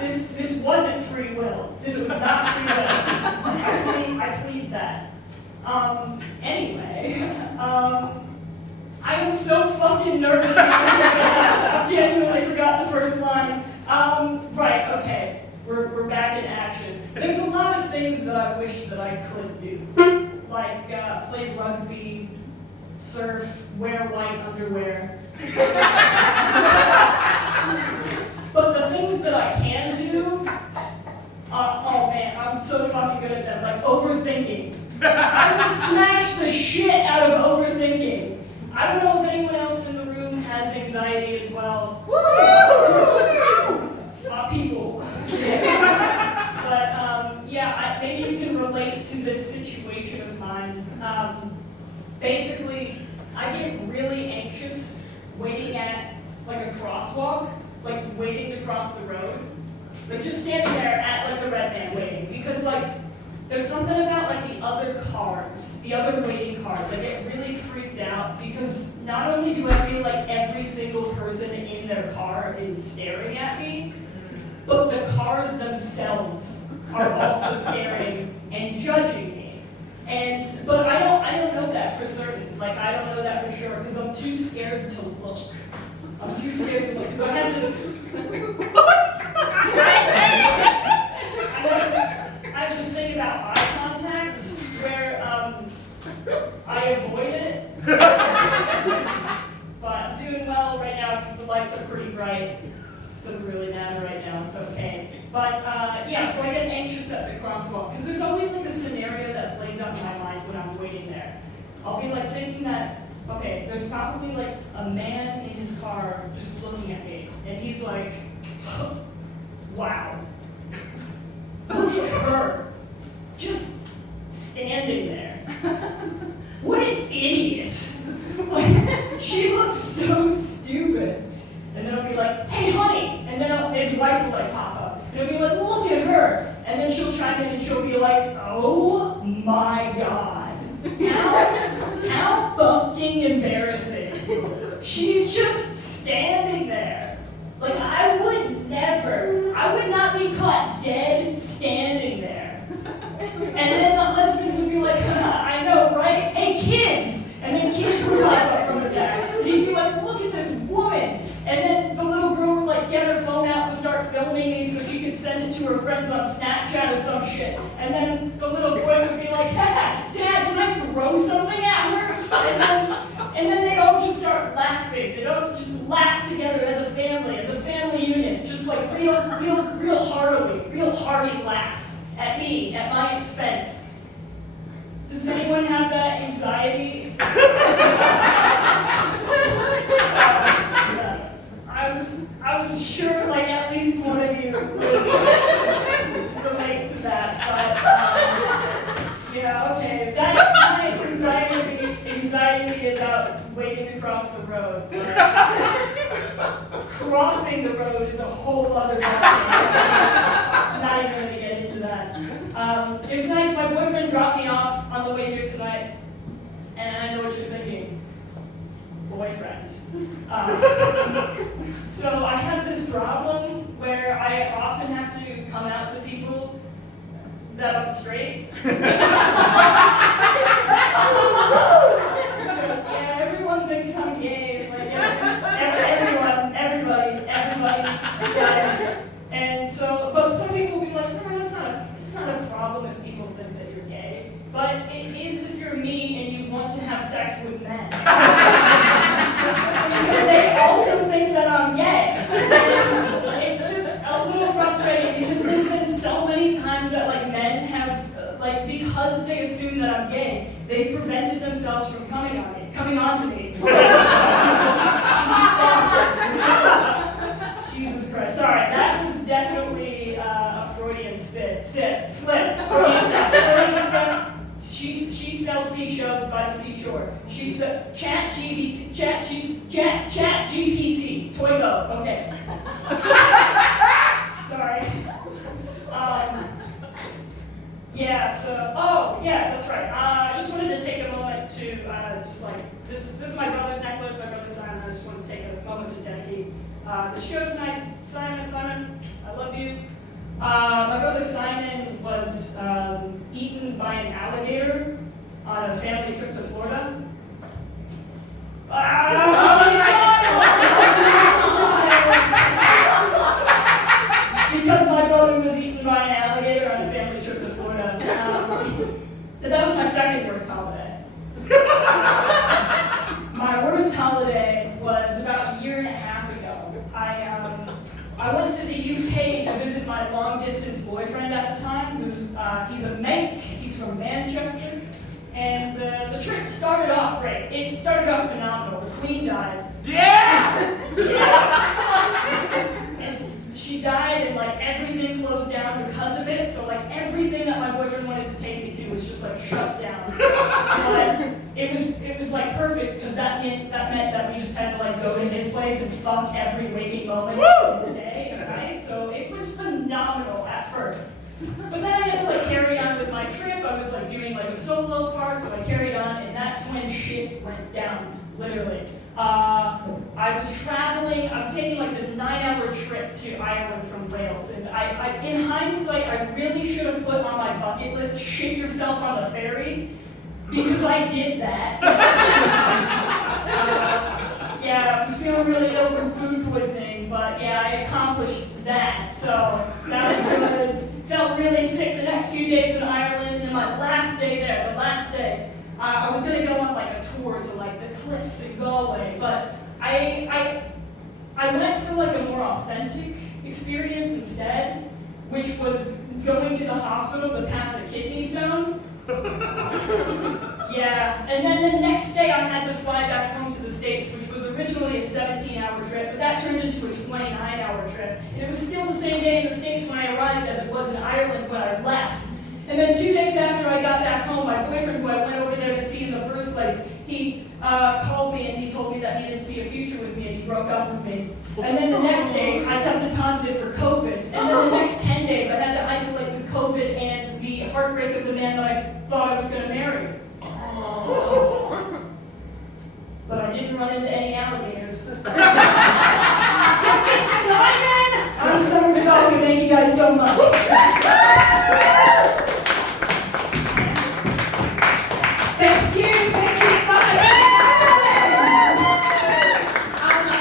This wasn't free will. This was not free will. I plead that. Anyway, I am so fucking nervous because I genuinely forgot the first line. Right, okay. We're back in action. There's a lot of things that I wish that I could do. Like play rugby, surf, wear white underwear. But the things that I can do, oh man, I'm so fucking good at them. Like overthinking. I would smash the shit out of overthinking. I don't know if anyone else in the room has anxiety as well. People. But yeah, maybe you can relate to this situation of mine. Basically, I get really anxious waiting at like a crosswalk, like waiting to cross the road. Like just standing there at like the red man waiting. Because like there's something about like the other cars, the other waiting cars. I get really freaked out because not only do I feel like every single person in their car is staring at me, but the cars themselves are also staring and judging me. But I don't know that for certain. Like I don't know that for sure because I'm too scared to look. I'm too scared to look because I have this. I have this thing about eye contact where I avoid it. But I'm doing well right now because the lights are pretty bright. Doesn't really matter right now, it's okay. But yeah, so I get anxious at the crosswalk because there's always like a scenario that plays out in my mind when I'm waiting there. I'll be like thinking that, okay, there's probably like a man in his car just looking at me, and he's like, wow, look at her, just standing there. What an idiot. Like, she looks so stupid. And then I'll be like, hey, honey. And then his wife will like pop up. And I'll be like, look at her. And then she'll chime in and she'll be like, oh my God. How fucking embarrassing. She's just standing there. Like, I would not be caught dead standing there. And then the husbands would be like, I know, right? Hey, kids. And then kids would pop up from the back. And he'd be like, look at this woman. And then the little girl would like get her phone out to start filming me so she could send it to her friends on Snapchat or some shit. And then the little boy would be like, Dad, can I throw something at her? And then they'd all just start laughing. They'd all just laugh together as a family unit, just like real hearty laughs at me, at my expense. Does anyone have that anxiety? I was sure like at least one of you would relate to that, but yeah, okay, that's my anxiety about waiting to cross the road. Crossing the road is a whole other topic. I'm not even going to get into that. It was nice, my boyfriend dropped me off on the way here tonight, and I know what you're thinking. Boyfriend. So I have this problem where I often have to come out to people that I'm straight. Yeah, everyone thinks I'm gay. Like everybody does. And so, but some people will be like, sorry, it's not a problem if people think that you're gay. But it is if you're me and you want to have sex with men. Because they also think that I'm gay. And it's just a little frustrating because there's been so many times that like men have, like because they assume that I'm gay, they've prevented themselves from coming on to me. Jesus Christ. Sorry, that was definitely a Freudian slip. Freudian slip. She sells seashells by the seashore. She said, Chat GPT, Toigo, okay. Sorry. Yeah, so, oh, yeah, that's right. I just wanted to take a moment to, just like, this is my brother's necklace, my brother's sign, I just want to take a moment to dedicate The show tonight, Simon, I love you. My brother Simon was eaten by an alligator on a family trip to Florida. Because my brother was eaten by an alligator on a family trip to Florida. But that was my second worst holiday. My worst holiday was about a year and a half ago. I went to the UK to visit my long-distance boyfriend at the time, who he's a Manc, he's from Manchester, and the trip started off great. It started off phenomenal. The Queen died. Yeah! She died, and like everything closed down because of it. So like everything that my boyfriend wanted to take me to was just like shut down. But it was like perfect because that meant that we just had to like go to his place and fuck every waking moment of the day, right? So it was phenomenal at first. But then I had to like carry on with my trip. I was like doing like a solo part, so I carried on, and that's when shit went down, literally. I was traveling, I was taking like this 9-hour trip to Ireland from Wales, and I in hindsight, I really should have put on my bucket list, shit yourself on the ferry, because I did that. Yeah, I was feeling really ill from food poisoning, but yeah, I accomplished that, so that was good. Felt really sick the next few days in Ireland, and then my last day there, I was going to go on like a tour to like the cliffs in Galway, but I went for like a more authentic experience instead, which was going to the hospital to pass a kidney stone. Yeah, and then the next day I had to fly back home to the States, which was originally a 17-hour trip, but that turned into a 29-hour trip. And it was still the same day in the States when I arrived as it was in Ireland when I left. And then 2 days after I got back home, my boyfriend, who I went over there to see in the first place, he called me and he told me that he didn't see a future with me and he broke up with me. And then the next day, I tested positive for COVID. And then the next 10 days, I had to isolate with COVID and the heartbreak of the man that I thought I was going to marry. But I didn't run into any alligators. Suck it, Simon! I'm Summer McCollum, thank you guys so much.